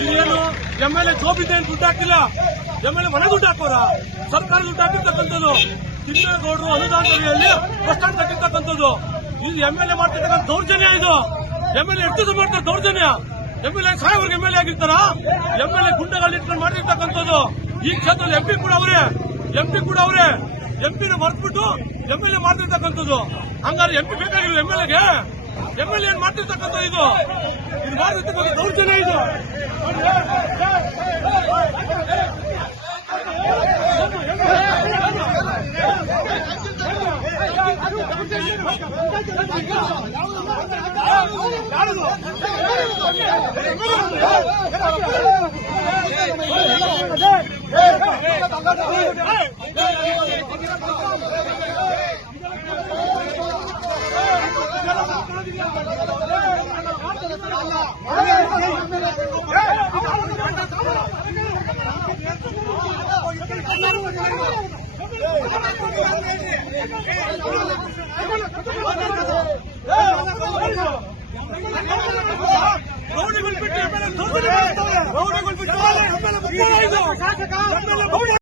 ಇಲ್ಲೇನು ಎಂಎಲ್ಎ ಜೋಬಿದೆ ದುಡ್ಡು ಹಾಕಿಲ್ಲ. ಎಂಎಲ್ಎ ಮನೆ ದುಡ್ಡು ಹಾಕೋರ ಸರ್ಕಾರ ದುಡ್ಡು ಹಾಕಿರ್ತಕ್ಕಂಥದ್ದು. ತಿಮ್ಮೇಗೌಡರು ಅನುದಾನದಲ್ಲಿ ಬಸ್ ಸ್ಟ್ಯಾಂಡ್ ಕಟ್ಟಿರ್ತಕ್ಕಂಥದ್ದು. ಇದು ಎಂಎಲ್ಎ ಮಾಡ್ತಿರ್ತಕ್ಕಂಥ ದೌರ್ಜನ್ಯ. ಇದು ಎಂಎಲ್ಎ ಎಷ್ಟು ಮಾಡ್ತಾರೆ ದೌರ್ಜನ್ಯ. ಎಂಎಲ್ಎ ಸಾಯೋವರೆಗೆ ಎಂಎಲ್ಎ ಆಗಿರ್ತಾರ. ಎಂಎಲ್ಎ ಗುಂಡಗಳು ಇಟ್ಕೊಂಡು ಮಾಡಿರ್ತಕ್ಕಂಥದ್ದು. ಈ ಕ್ಷೇತ್ರದ ಎಂಪಿ ಕೂಡ ಅವರೇ ಎಂಪಿನ ಮರ್ತ್ಬಿಟ್ಟು ಎಂಎಲ್ಎ ಮಾಡ್ತಿರ್ತಕ್ಕಂಥದ್ದು. ಹಂಗಾರೆ ಎಂಪಿ ಬೇಕಾಗಿಲ್ಲ ಎಂಎಲ್ಎಗೆ. ಎಂಎಲ್ಎ ಏನ್ ಮಾಡ್ತಿರ್ತಕ್ಕಂಥ ಇದು ಮಾಡ್ತಿರ್ತಕ್ಕಂಥ ದೌರ್ಜನ್ಯ ಇದು. ರೌಡಿಗಳು ಬಿಟ್ಟು